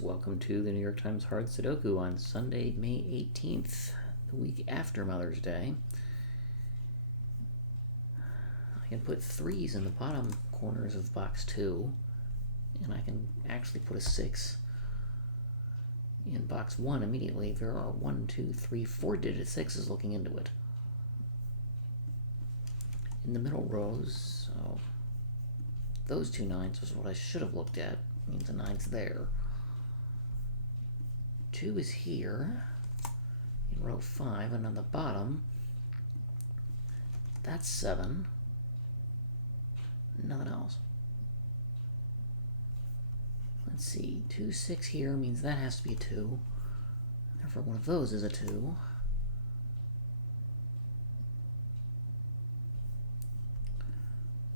Welcome to the New York Times Hard Sudoku on Sunday, May 18th, the week after Mother's Day. I can put 3s in the bottom corners of box 2, and I can actually put a 6 in box 1 immediately. There are 1, 2, 3, 4 digit 6s looking into it. In the middle rows, those 2 9s was what I should have looked at. It means a 9's there. 2 is here in row 5, and on the bottom, that's 7. Nothing else. Let's see, 2, 6 here means that has to be a 2. Therefore, one of those is a 2.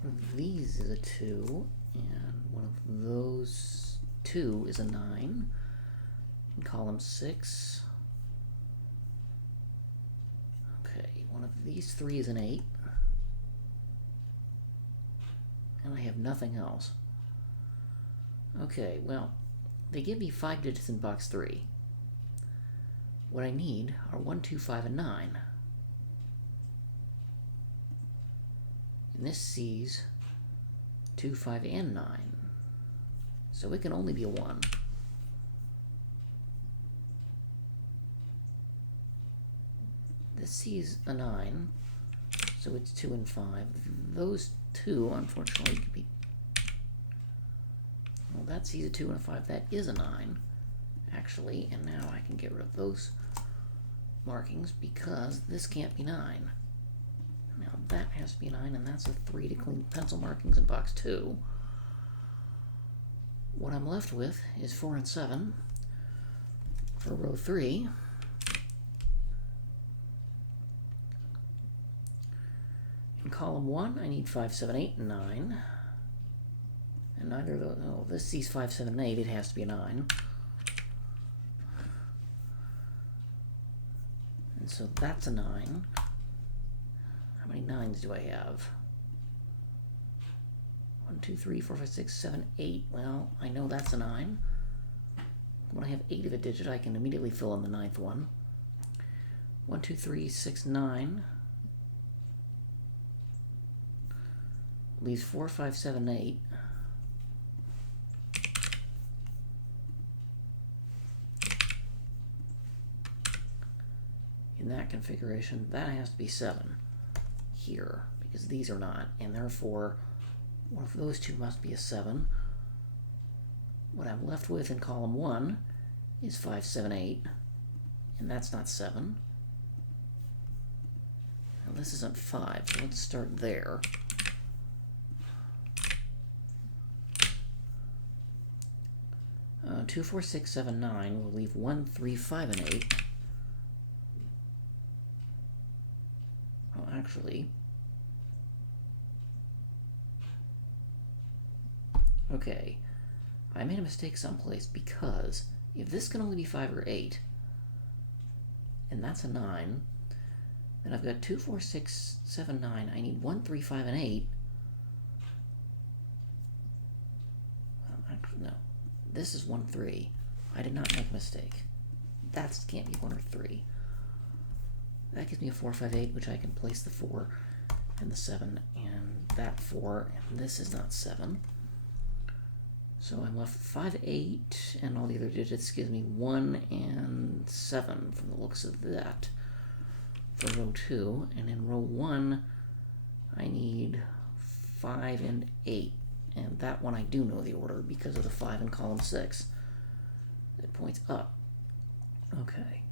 One of these is a 2, and one of those 2 is a 9. In column 6. Okay, one of these 3 is an 8. And I have nothing else. Okay, well, they give me 5 digits in box 3. What I need are 1, 2, 5, and 9. And this sees 2, 5, and 9. So it can only be a 1. This sees a 9, so it's 2 and 5. Those 2, unfortunately, could be... Well, that sees a 2 and a 5. That is a 9, actually, and now I can get rid of those markings because this can't be 9. Now that has to be a 9, and that's a 3 to clean pencil markings in box 2. What I'm left with is 4 and 7 for row 3. In column 1, I need 5, 7, 8, and 9. And neither of those... Oh, this sees 5, 7, and 8. It has to be a 9. And so that's a 9. How many 9s do I have? 1, 2, 3, 4, 5, 6, 7, 8. Well, I know that's a 9. When I have 8 of a digit, I can immediately fill in the 9th one. 1, 2, 3, 6, 9. Leaves 4, 5, 7, 8. In that configuration, that has to be 7 here, because these are not, and therefore one of those 2 must be a 7. What I'm left with in column 1 is 5, 7, 8, and that's not 7. Now this isn't 5, so let's start there. 2, 4, 6, 7, 9 will leave 1, 3, 5, and 8. Oh, actually... Okay, I made a mistake someplace because if this can only be 5 or 8, and that's a 9, then I've got 2, 4, 6, 7, 9. I need 1, 3, 5, and 8. Well, actually, no. This is 1, 3. I did not make a mistake. That can't be 1 or 3. That gives me a 4, 5, 8, which I can place the 4 and the 7 and that 4, and this is not 7. So I'm left 5, 8, and all the other digits gives me 1 and 7 from the looks of that for row 2. And in row 1, I need 5 and 8. And that one I do know the order because of the 5 in column 6. It points up. Okay.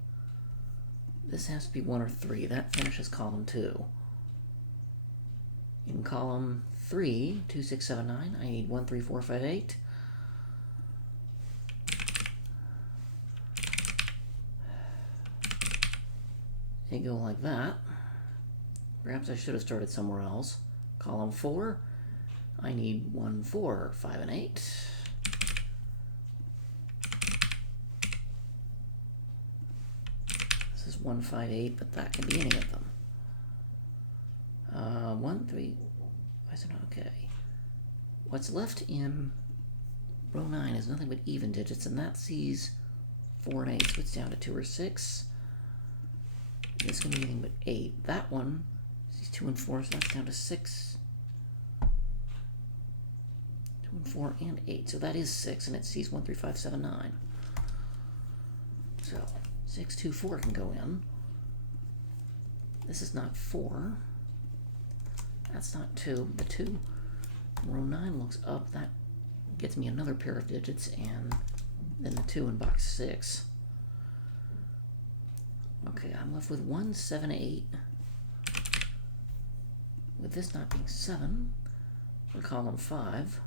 This has to be 1 or 3. That finishes column 2. In column 3, 2, 6, 7, 9, I need 1, 3, 4, 5, 8. They go like that. Perhaps I should have started somewhere else. Column 4, I need 1, 4, 5, and 8. This is 1, 5, 8, but that can be any of them. 1, 3, why is it not okay? What's left in Row 9 is nothing but even digits, and that sees 4 and 8, so it's down to 2 or 6. This can be anything but 8. That one sees 2 and 4, so that's down to 6. 2 and 4 and 8, so that is 6, and it sees 1, 3, 5, 7, 9. So 6, 2, 4 can go in. This is not 4. That's not 2. The 2 row 9 looks up. That gets me another pair of digits, and then the 2 in box 6. Okay, I'm left with 1, 7, 8. With this not being 7, for column 5.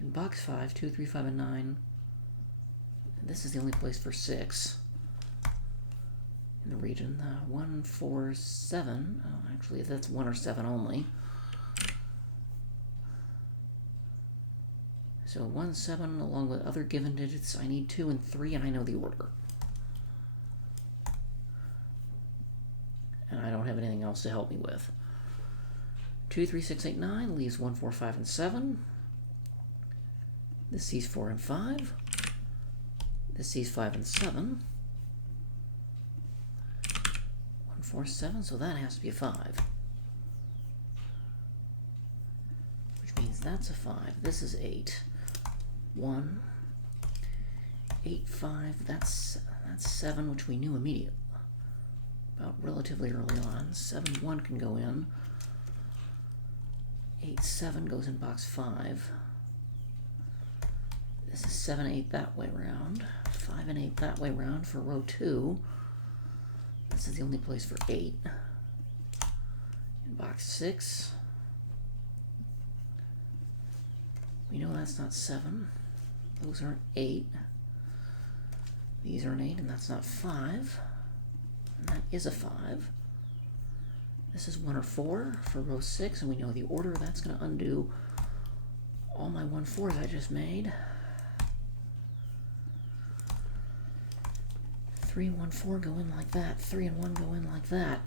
In box 5, 2, 3, 5, and 9. And this is the only place for 6 in the region. 1, 4, 7. Oh, actually, that's 1 or 7 only. So 1, 7, along with other given digits. I need 2 and 3, and I know the order. And I don't have anything else to help me with. 2, 3, 6, 8, 9 leaves 1, 4, 5, and 7. This sees 4 and 5. This sees 5 and 7. 1, 4, 7, so that has to be a 5. Which means that's a 5. This is 8. 1, 8, 5, that's 7, which we knew immediately. About relatively early on. 7, 1 can go in. 8, 7 goes in box 5. This is 7, 8 that way around. 5 and 8 that way around for row 2. This is the only place for 8. In box 6. We know that's not 7. Those aren't 8. These are an 8, and that's not 5. And that is a 5. This is 1 or 4 for row 6, and we know the order. That's going to undo all my 1, 4s I just made. 3 and 1, 4 go in like that. 3 and 1 go in like that.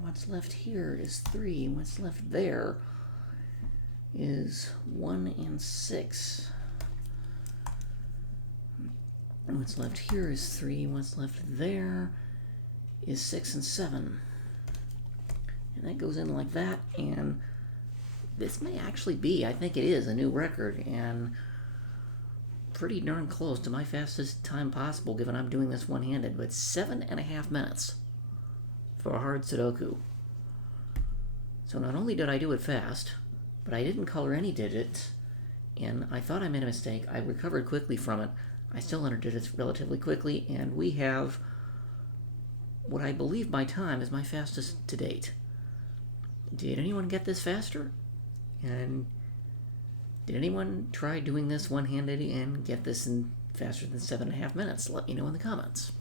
What's left here is 3. What's left there is 1 and 6. And what's left here is 3. What's left there is 6 and 7. And that goes in like that, and this may actually be, I think it is, a new record, and pretty darn close to my fastest time possible, given I'm doing this one-handed, but 7.5 minutes for a hard Sudoku. So not only did I do it fast, but I didn't color any digits, and I thought I made a mistake. I recovered quickly from it. I still entered digits relatively quickly, and we have what I believe by time is my fastest to date. Did anyone get this faster? And did anyone try doing this one-handed and get this in faster than 7.5 minutes? Let me know in the comments.